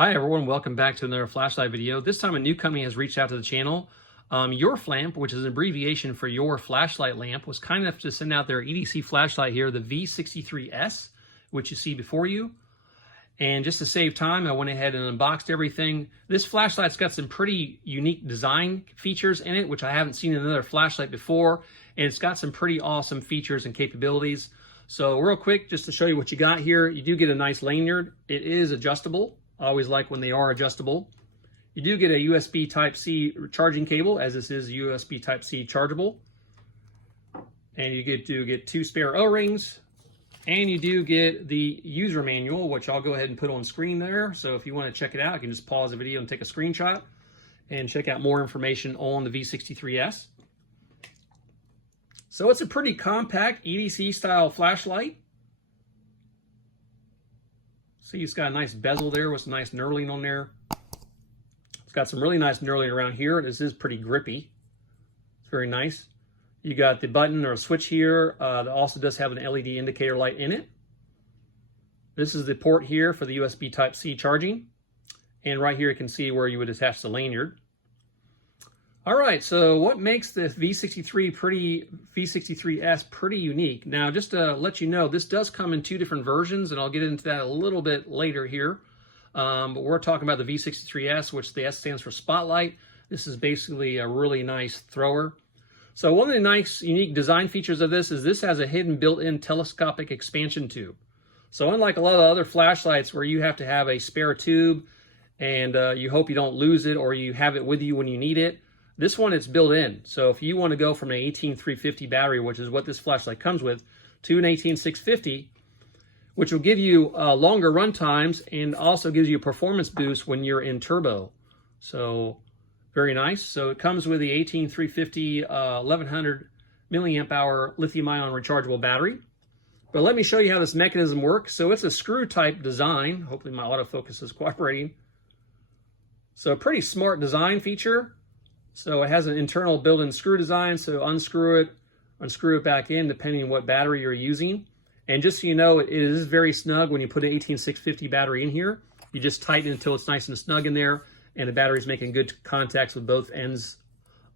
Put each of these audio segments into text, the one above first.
Hi everyone, welcome back to another flashlight video. This time a new company has reached out to the channel. urFLAMP, which is an abbreviation for Your Flashlight Lamp, was kind enough to send out their EDC flashlight here, the V63-S, which you see before you. And just to save time, I went ahead and unboxed everything. This flashlight's got some pretty unique design features in it, which I haven't seen in another flashlight before. And it's got some pretty awesome features and capabilities. So real quick, just to show you what you got here, you do get a nice lanyard. It is adjustable. I always like when they are adjustable. You do get a USB Type-C charging cable, as this is USB Type-C chargeable. And you get two spare O-rings. And you do get the user manual, which I'll go ahead and put on screen there. So if you want to check it out, you can just pause the video and take a screenshot and check out more information on the V63-S. So it's a pretty compact EDC style flashlight. See, it's got a nice bezel there with some nice knurling on there. It's got some really nice knurling around here. This is pretty grippy. It's very nice. You got the button or switch here that also does have an LED indicator light in it. This is the port here for the USB Type-C charging. And right here you can see where you would attach the lanyard. All right, so what makes the V63-S pretty unique? Now, just to let you know, this does come in two different versions, and I'll get into that a little bit later here. But we're talking about the V63-S, which the S stands for Spotlight. This is basically a really nice thrower. So one of the nice, unique design features of this is this has a hidden built-in telescopic expansion tube. So unlike a lot of other flashlights where you have to have a spare tube and you hope you don't lose it or you have it with you when you need it, this one, it's built in. So if you want to go from an 18350 battery, which is what this flashlight comes with, to an 18650, which will give you longer run times and also gives you a performance boost when you're in turbo. So very nice. So it comes with the 18350 1100 milliamp hour lithium-ion rechargeable battery. But let me show you how this mechanism works. So it's a screw type design. Hopefully my autofocus is cooperating. So a pretty smart design feature. So it has an internal built-in screw design, so unscrew it back in depending on what battery you're using. And just so you know, it is very snug when you put an 18650 battery in here. You just tighten it until it's nice and snug in there, and the battery's making good contacts with both ends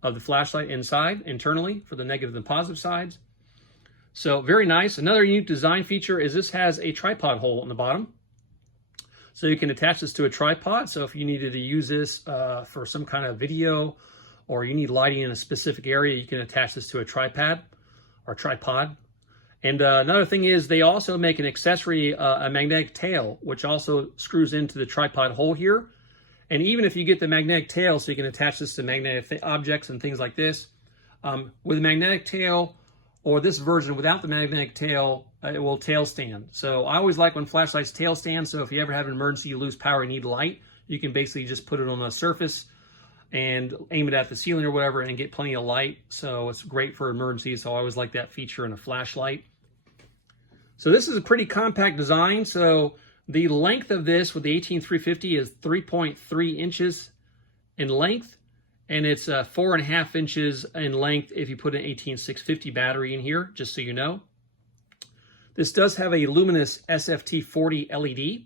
of the flashlight inside, internally, for the negative and positive sides. So very nice. Another unique design feature is this has a tripod hole on the bottom. So you can attach this to a tripod. So if you needed to use this for some kind of video, or you need lighting in a specific area, you can attach this to a tripod. And another thing is they also make an accessory, a magnetic tail, which also screws into the tripod hole here. And even if you get the magnetic tail, so you can attach this to magnetic objects and things like this, with a magnetic tail, or this version without the magnetic tail, it will tail stand. So I always like when flashlights tail stand, so if you ever have an emergency, you lose power and need light, you can basically just put it on a surface and aim it at the ceiling or whatever and get plenty of light. So it's great for emergencies. So I always like that feature in a flashlight. So this is a pretty compact design. So the length of this with the 18350 is 3.3 inches in length. And it's 4.5 inches in length if you put an 18650 battery in here, just so you know. This does have a luminous SFT40 LED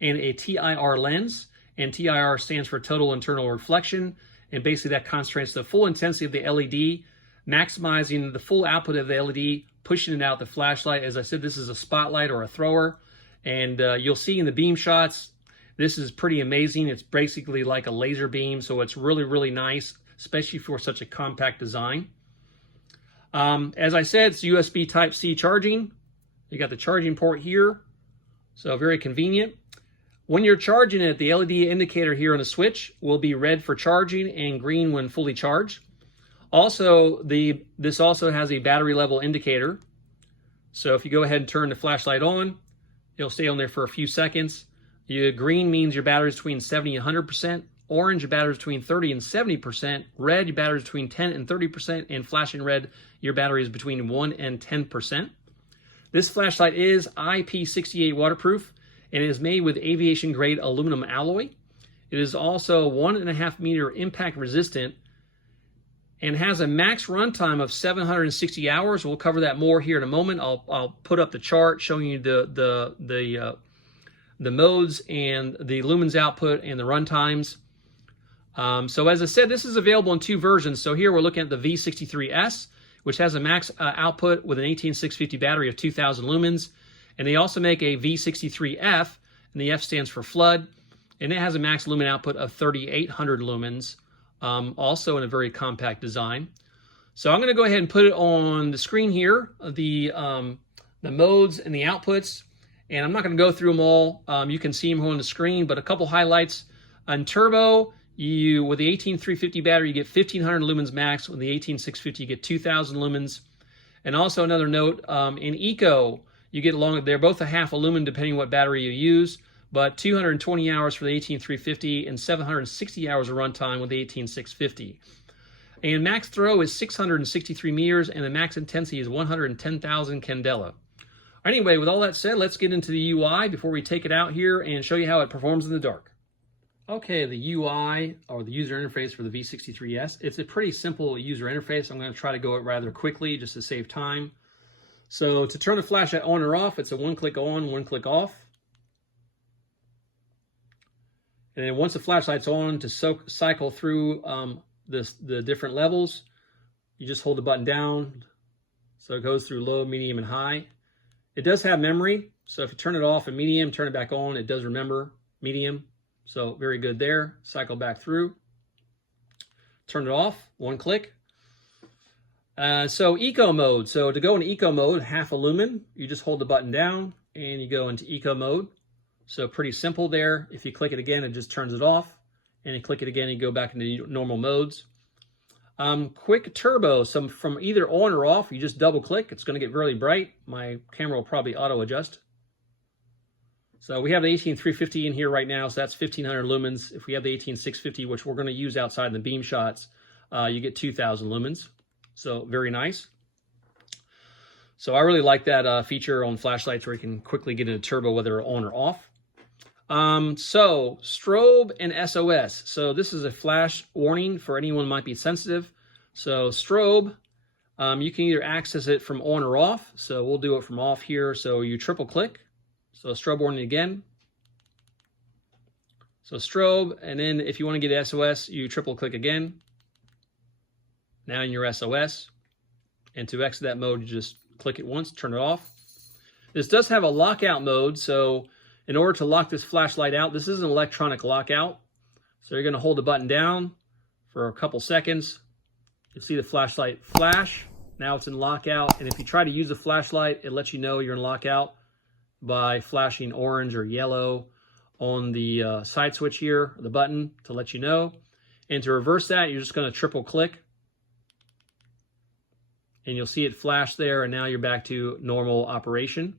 and a TIR lens. And TIR stands for total internal reflection. And basically that concentrates the full intensity of the LED, maximizing the full output of the LED, pushing it out the flashlight. As I said, this is a spotlight or a thrower. And you'll see in the beam shots, this is pretty amazing. It's basically like a laser beam. So it's really, really nice, especially for such a compact design. As I said, it's USB Type-C charging. You got the charging port here. So very convenient. When you're charging it, the LED indicator here on the switch will be red for charging and green when fully charged. Also, this also has a battery level indicator. So if you go ahead and turn the flashlight on, it'll stay on there for a few seconds. Green means your battery is between 70 and 100%. Orange, your battery is between 30 and 70%. Red, your battery is between 10 and 30%. And flashing red, your battery is between 1 and 10%. This flashlight is IP68 waterproof, and it is made with aviation grade aluminum alloy. It is also 1.5 meter impact resistant and has a max runtime of 760 hours. We'll cover that more here in a moment. I'll put up the chart showing you the the modes and the lumens output and the run times. So as I said, this is available in 2 versions. So here we're looking at the V63-S, which has a max output with an 18650 battery of 2000 lumens. And they also make a V63F, and the F stands for flood, and it has a max lumen output of 3800 lumens, also in a very compact design. So I'm going to go ahead and put it on the screen here, the modes and the outputs, and I'm not going to go through them all. You can see them on the screen, but a couple highlights. On turbo, with the 18350 battery, you get 1500 lumens max. With the 18650, you get 2000 lumens. And also another note, in eco, you get along, they're both a half a lumen depending on what battery you use, but 220 hours for the 18350 and 760 hours of runtime with the 18650. And max throw is 663 meters, and the max intensity is 110,000 candela. Anyway, with all that said, let's get into the UI before we take it out here and show you how it performs in the dark. Okay, the UI, or the user interface for the V63-S, it's a pretty simple user interface. I'm going to try to go it rather quickly just to save time. So to turn the flashlight on or off, it's a one-click on, one-click off. And then once the flashlight's on, to cycle through the different levels, you just hold the button down. So it goes through low, medium, and high. It does have memory. So if you turn it off at medium, turn it back on, it does remember medium. So very good there. Cycle back through. Turn it off, one click. So eco mode. So to go into eco mode, half a lumen, you just hold the button down and you go into eco mode. So pretty simple there. If you click it again, it just turns it off. And you click it again, you go back into normal modes. Quick turbo, so from either on or off, you just double click. It's going to get really bright. My camera will probably auto adjust. So we have the 18350 in here right now, so that's 1500 lumens. If we have the 18650, which we're going to use outside in the Beamshots, you get 2000 lumens. So very nice. So I really like that feature on flashlights where you can quickly get into turbo whether on or off. So strobe and SOS. So this is a flash warning for anyone who might be sensitive. So strobe, you can either access it from on or off. So we'll do it from off here. So you triple click. So strobe warning again. So strobe, and then if you want to get SOS, you triple click again. Now in your SOS. And to exit that mode, you just click it once, turn it off. This does have a lockout mode, so in order to lock this flashlight out, this is an electronic lockout. So you're going to hold the button down for a couple seconds. You'll see the flashlight flash. Now it's in lockout, and if you try to use the flashlight, it lets you know you're in lockout by flashing orange or yellow on the side switch here, the button, to let you know. And to reverse that, you're just going to triple click. And you'll see it flash there, and now you're back to normal operation.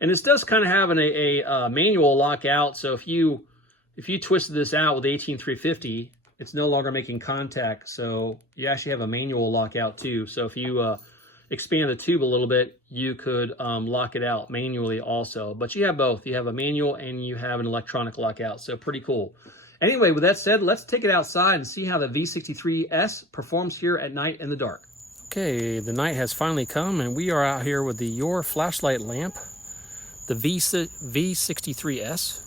And this does kind of have a manual lockout, so if you twisted this out with the 18350, it's no longer making contact, so you actually have a manual lockout too. So if you expand the tube a little bit, you could lock it out manually also. But you have both. You have a manual and you have an electronic lockout, so pretty cool. Anyway, with that said, let's take it outside and see how the V63-S performs here at night in the dark. Okay, the night has finally come, and we are out here with the NYOR flashlight lamp, the V63-S.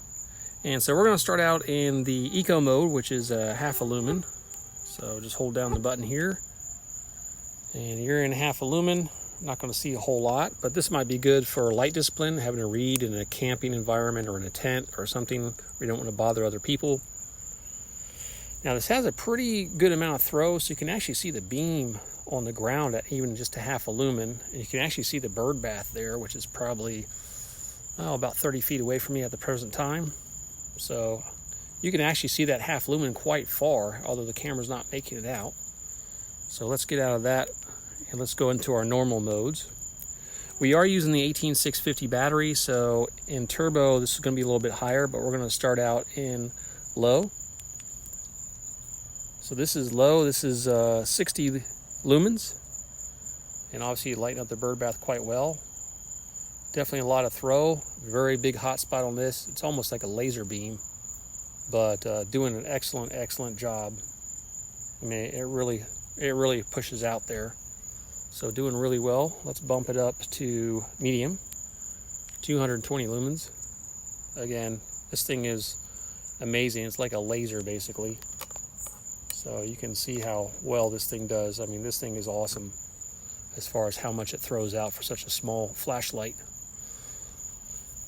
And so we're going to start out in the eco mode, which is half a lumen. So just hold down the button here, and you're in half a lumen. Not going to see a whole lot, but this might be good for light discipline, having to read in a camping environment or in a tent or something where you don't want to bother other people. Now this has a pretty good amount of throw, so you can actually see the beam on the ground at even just a half a lumen, and you can actually see the bird bath there, which is probably about 30 feet away from me at the present time. So you can actually see that half lumen quite far, although the camera's not making it out. So let's get out of that and let's go into our normal modes. We are using the 18650 battery, so in turbo this is going to be a little bit higher, but we're going to start out in low. So this is low, this is 60 lumens, and obviously you lighten up the bird bath quite well. Definitely a lot of throw, very big hot spot on this. It's almost like a laser beam, but doing an excellent job. I mean, it really pushes out there. So doing really well. Let's bump it up to medium, 220 lumens. again, this thing is amazing. It's like a laser basically. So you can see how well this thing does. I mean, this thing is awesome as far as how much it throws out for such a small flashlight.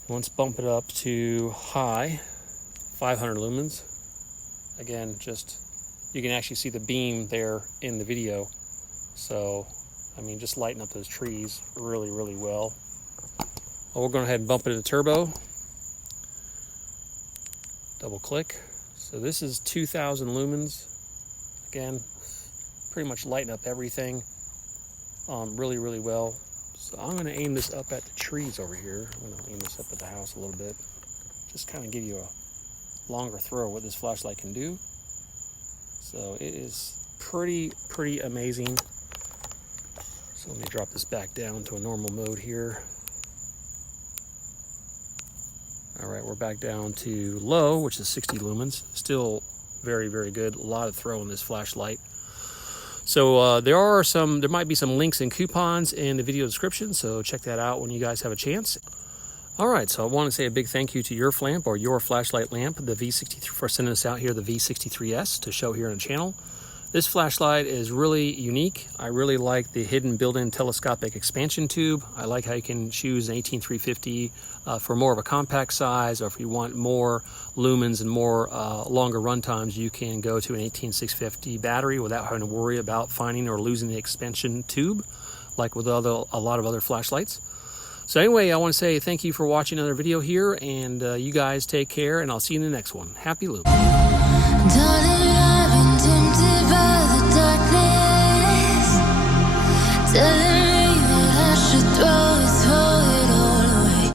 Let's bump it up to high, 500 lumens. Again, just, you can actually see the beam there in the video. So, I mean, just lighting up those trees really, really well. Well, we're going ahead and bump it to turbo. Double click. So this is 2000 lumens. Again, pretty much lighting up everything really, really well. So I'm going to aim this up at the trees over here. I'm going to aim this up at the house a little bit. Just kind of give you a longer throw of what this flashlight can do. So it is pretty amazing. So let me drop this back down to a normal mode here. All right, we're back down to low, which is 60 lumens. Still very, very good. A lot of throw in this flashlight. So there might be some links and coupons in the video description, so check that out when you guys have a chance. All right, so I want to say a big thank you to urFLAMP, or Your Flashlight Lamp, the V63, for sending us out here the V63-S to show here on the channel. This flashlight is really unique. I really like the hidden built-in telescopic expansion tube. I like how you can choose an 18350 for more of a compact size, or if you want more lumens and more longer run times, you can go to an 18650 battery without having to worry about finding or losing the expansion tube, like with a lot of other flashlights. So anyway, I want to say thank you for watching another video here, and you guys take care, and I'll see you in the next one. Happy loop.